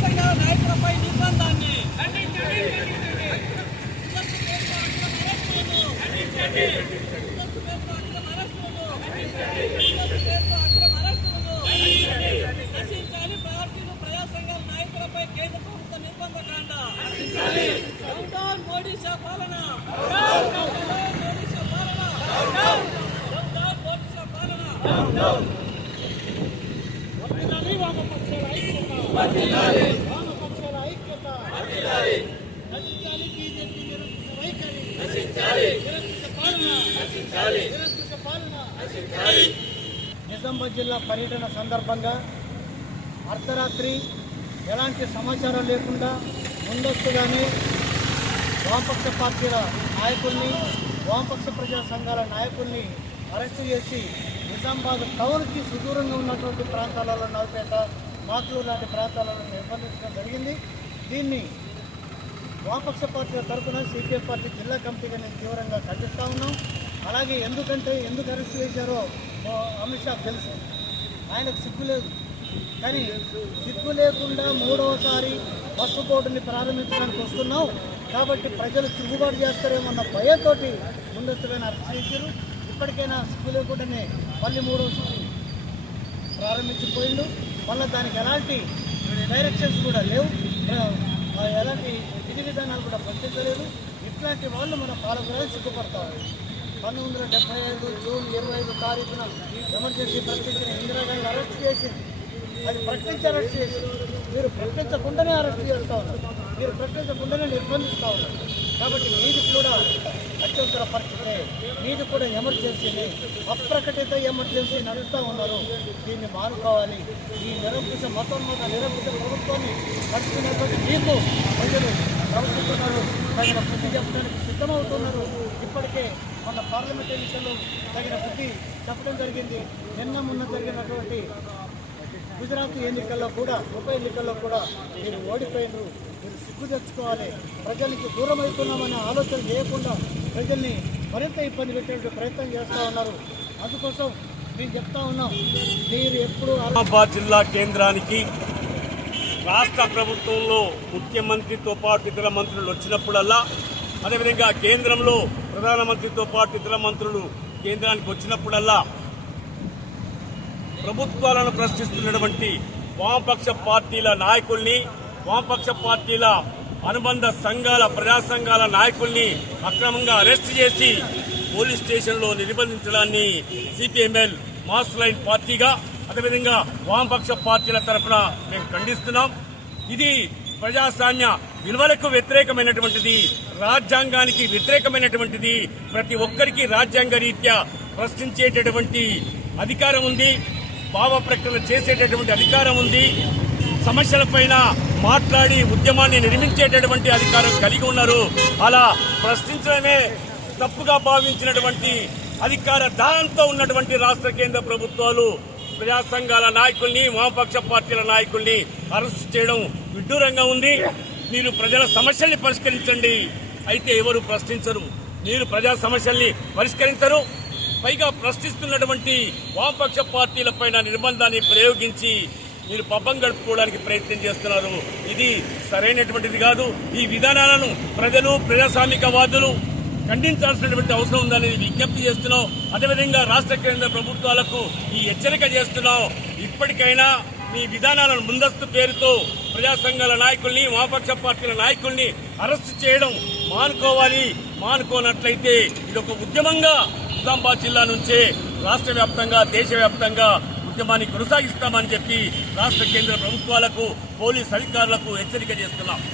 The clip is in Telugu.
చేస్తున్న నాయకులపై నిర్బంధాన్ని నశించాలి పార్టీలు ప్రజా సంఘాల నాయకులపై కేంద్ర ప్రభుత్వ నిర్బంధకాండ డౌన్ మోడీ షా పాలన మోడీ షా పాలన మోడీ షా పాలన Martinelli. నిజామాబాద్ జిల్లా పర్యటన సందర్భంగా అర్ధరాత్రి ఎలాంటి సమాచారం లేకుండా ముందస్తుగానే వామపక్ష పార్టీల నాయకుల్ని వామపక్ష ప్రజా సంఘాల నాయకుల్ని అరెస్టు చేసి నిజామాబాద్ టౌన్కి సుదూరంగా ఉన్నటువంటి ప్రాంతాలలో నల్పేట మాటూరు లాంటి ప్రాంతాలను నిర్బంధించడం జరిగింది దీన్ని వామపక్ష పార్టీల తరఫున సిపిఎం పార్టీ జిల్లా కమిటీగా నేను తీవ్రంగా ఖండిస్తూ ఉన్నాం అలాగే ఎందుకంటే ఎందుకు అరెస్ట్ చేశారో అమిత్ షా తెలుసు ఆయనకు సిగ్గు లేదు కానీ సిగ్గు లేకుండా మూడవసారి బస్సు బోర్డుని ప్రారంభించడానికి వస్తున్నాం కాబట్టి ప్రజలు తిరుగుబాటు చేస్తారేమన్న భయంతో ముందస్తుగానే అరెస్ట్ చేశారు ఇప్పటికైనా సిగ్గు లేకుండానే మళ్ళీ మూడవసారి ప్రారంభించిపోయిండు మళ్ళీ దానికి ఎలాంటి డైరెక్షన్స్ కూడా లేవు ఎలాంటి విధి విధానాలు కూడా పంపించలేదు ఇట్లాంటి వాళ్ళు మన పాలకురాలు సిగ్గుపడతా ఉన్నారు పంతొమ్మిది వందల డెబ్బై ఐదు జూన్ ఇరవై ఐదు తారీఖున ఎమర్జెన్సీ ప్రకటించిన ఇందిరాగాంధీ అరెస్ట్ చేసింది అది ప్రకటించి అరెస్ట్ చేసి మీరు ప్రకటించకుండానే అరెస్ట్ చేస్తా ఉన్నారు మీరు ప్రకటించకుండానే నిర్బంధిస్తూ ఉన్నారు కాబట్టి మీది కూడా అత్యవసర పరిస్థితి మీది కూడా ఎమర్జెన్సీని అప్రకటిత ఎమర్జెన్సీ నడుపుతా ఉన్నారు దీన్ని మానుకోవాలి ఈ నిరంకుశ మతం మత నిరంకుశ ప్రభుత్వాన్ని కట్టుకున్నటువంటి మీకు ప్రజలు ప్రవర్తిస్తున్నారు తగిన బుద్ధి చెప్పడానికి సిద్ధమవుతున్నారు ఇప్పటికే మన పార్లమెంట్ ఎన్నికల్లో తగిన బుద్ధి చెప్పడం జరిగింది నిన్న మొన్న జరిగినటువంటి గుజరాత్ ఎన్నికల్లో కూడా ఉప ఎన్నికల్లో కూడా మీరు ఓడిపోయినరు మీరు సిగ్గు తెచ్చుకోవాలి ప్రజలకి దూరం అవుతున్నామనే ఆలోచన చేయకుండా ప్రజల్ని మరింత ఇబ్బంది పెట్టేందుకు ప్రయత్నం చేస్తూ ఉన్నారు అందుకోసం మేము చెప్తా ఉన్నాం మీరు ఎప్పుడు జిల్లా కేంద్రానికి రాష్ట్ర ప్రభుత్వంలో ముఖ్యమంత్రితో పాటు ఇతర మంత్రులు వచ్చినప్పుడల్లా అదేవిధంగా కేంద్రంలో ప్రధానమంత్రితో పాటు ఇతర మంత్రులు కేంద్రానికి వచ్చినప్పుడల్లా ప్రభుత్వాలను ప్రశ్నిస్తున్నటువంటి వామపక్ష పార్టీల నాయకుల్ని వామపక్ష పార్టీల అనుబంధ సంఘాల ప్రజా సంఘాల నాయకుల్ని అక్రమంగా అరెస్ట్ చేసి పోలీస్ స్టేషన్లో నిర్బంధించడాన్ని సిపిఎంఎల్ మాస్ లైన్ పార్టీగా అదేవిధంగా వామపక్ష పార్టీల తరఫున మేము ఖండిస్తున్నాం ఇది ప్రజాస్వామ్య విలువలకు వ్యతిరేకమైనటువంటిది రాజ్యాంగానికి వ్యతిరేకమైనటువంటిది ప్రతి ఒక్కరికి రాజ్యాంగ రీత్యా ప్రశ్నించేటటువంటి అధికారం ఉంది భావ ప్రకటన చేసేటటువంటి అధికారం ఉంది సమస్యలపైన మాట్లాడి ఉద్యమాన్ని నిర్మించేటటువంటి అధికారం కలిగి ఉన్నారు అలా ప్రశ్నించడమే తప్పుగా భావించినటువంటి అధికార దానంతో ఉన్నటువంటి రాష్ట్ర కేంద్ర ప్రభుత్వాలు ప్రజా సంఘాల నాయకుల్ని వామపక్ష పార్టీల నాయకుల్ని అరెస్ట్ చేయడం విడ్డూరంగా ఉంది మీరు ప్రజల సమస్యల్ని పరిష్కరించండి అయితే ఎవరు ప్రశ్నించరు మీరు ప్రజా సమస్యల్ని పరిష్కరించరు పైగా ప్రశ్నిస్తున్నటువంటి వామపక్ష పార్టీలపైన నిర్బంధాన్ని ప్రయోగించి మీరు పబ్బం గడుపుకోవడానికి ప్రయత్నం చేస్తున్నారు ఇది సరైనటువంటిది కాదు ఈ విధానాలను ప్రజలు ప్రజాస్వామికవాదులు ఖండించాల్సినటువంటి అవసరం ఉందని విజ్ఞప్తి చేస్తున్నాం అదేవిధంగా రాష్ట్ర కేంద్ర ప్రభుత్వాలకు ఈ హెచ్చరిక చేస్తున్నాం ఇప్పటికైనా మీ విధానాలను ముందస్తు పేరుతో ప్రజా సంఘాల నాయకుల్ని వామపక్ష పార్టీల నాయకుల్ని అరెస్ట్ చేయడం మానుకోవాలి మానుకోనట్లయితే ఇది ఒక ఉద్యమంగా నిజామాబాద్ జిల్లా నుంచే రాష్ట్ర వ్యాప్తంగా దేశవ్యాప్తంగా ఉద్యమాన్ని కొనసాగిస్తామని చెప్పి రాష్ట్ర కేంద్ర ప్రభుత్వాలకు పోలీస్ అధికారులకు హెచ్చరిక చేస్తున్నాం